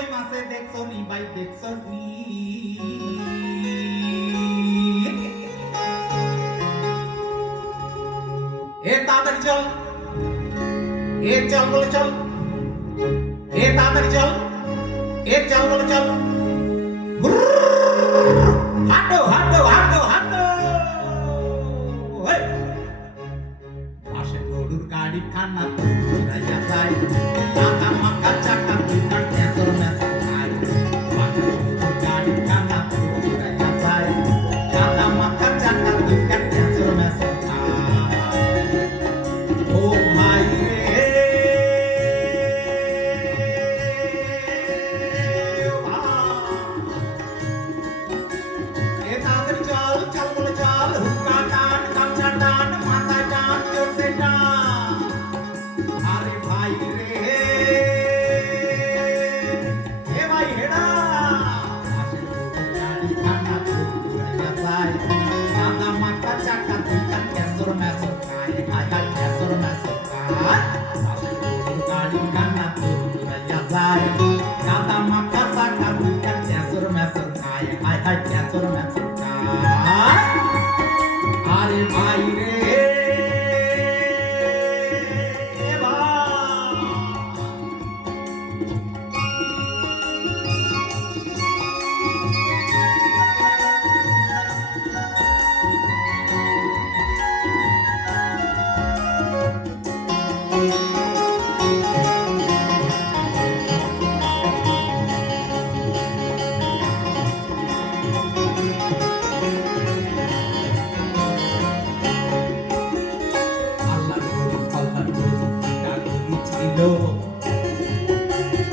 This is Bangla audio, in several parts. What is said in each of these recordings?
কই মাছে দেখছো নি ভাই দেখছো নি এ তাড়াতাড়ি চল এ চল বলে চল এ তাড়াতাড়ি চল এ চল বলে চল হাঁটো হাঁটো হাঁটো হাঁটো পাশে গরুর গাড়ি খানা রাইয়া যায় টাকা মাকা চাকা দুইটার মেসর মেসর খায় পাশে গরুর গাড়ি খানা রাইয়া যায় টাকা মাকা চাকা দুইটার মেসর মেসর খায় ও ভাই রে এ তাড়াতাড়ি চল চল বলে চল হুক্কা টান গামছা টান মাথা টান জোরসে টান আরে ভাই রে এ ভাই হেডা পাশের গাড়ি খানা ঘুরাইয়া যায় মাথা মাথা চাকা দুইটা ক্যাসর ম্যাসর খায় হায় হায় ক্যাসর ম্যাসর খায় পাশের গাড়ি খানা ঘুরাইয়া যায় মাথা মাথা চাকা দুইটা ক্যাসর ম্যাসর খায় হায় হায় ক্যাসর ম্যাসর খায় আরে ভাই রে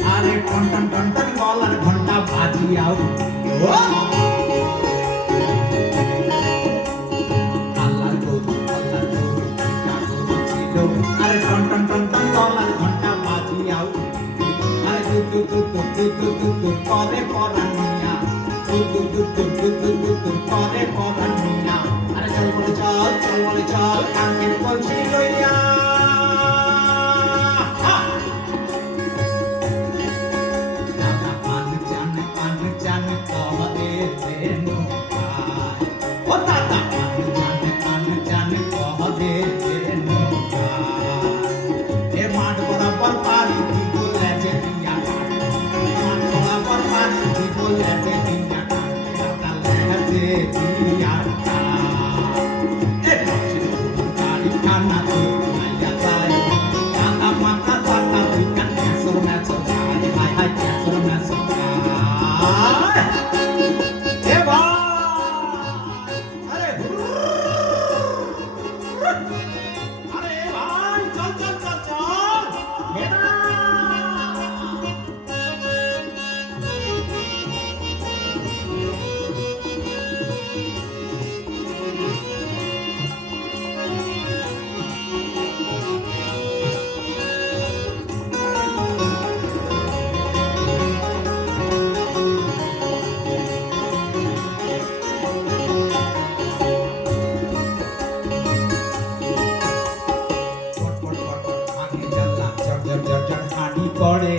আরে টন টন টন টন গলার ঘন্টা বাজিয়াও আল্লাহর গরু ছিল আরে টন টন টন টন গলার ঘন্টা বাজিয়াও আরে দু দু দু দু দু দু দু করে পরানিয়া দু দু দু দু দু দু দু দু করে পরানিয়া আরে চল বলে চল কাঙ্কের কলসি লইয়া করে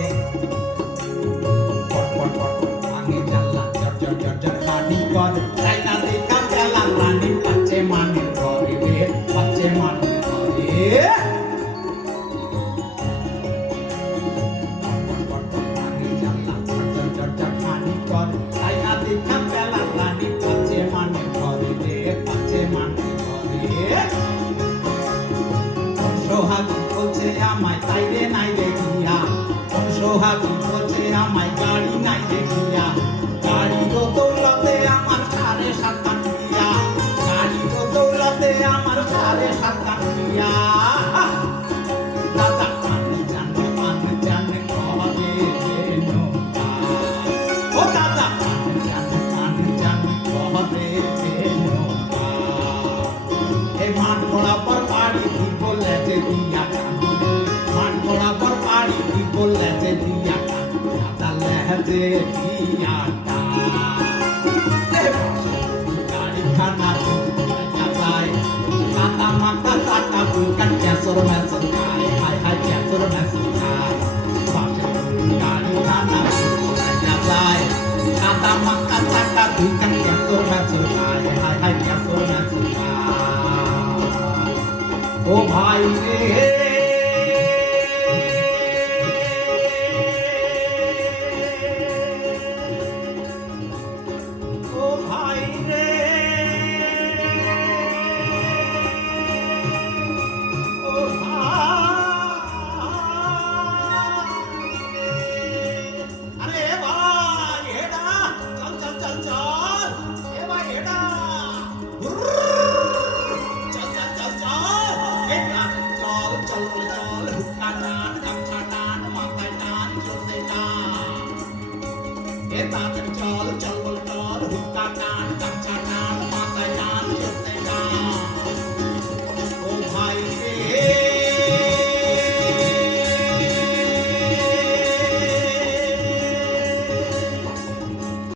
আগে জানলা জর জর জর হানি করে চাইনা দেখা গেলা রানী পাচ্ছে মানে করে রে পাচ্ছে মানে করে আগে জানলা জর জর জর হানি করে চাইনা দেখা গেলা রানী পাচ্ছে মানে করে রে পাচ্ছে মানে করে সোহাগ বলছে আমায় তাইরে নাই দেখিয়া সোহাগী বলছে আমায় গাড়ি নাই দেখিয়া গাড়ি তো দৌলতে আমার 7.5 কাটিয়া গাড়ি তো দৌলতে আমার 7.5 কাটিয়া দাদা জানে কবে নৌকা ও দাদা জানে কবে নৌকা এ মাঠ বরাবর বাড়ি দিব লেজে দিয়া মাঠ বরাবর বাড়ি দিব লেজে দিয়া দাদা লেজে দিয়া গাড়ি খানা যায় কাটা মাথা কাটা বুকান ক্যাসর ম্যাসর খায় হায় হায় ক্যাসর ম্যাসর খায় গাড়ি খানা ও ভাই রে ও ভাই রে ও ভাই আরে ভাই হেডা চল চল চল চল এ ভাই হেডা চল চল চল চল হেডা চল চল চল হুক্কা টান গামছা টান মাথায় টান জোরে টান এ তাড়াতাড়ি চল চল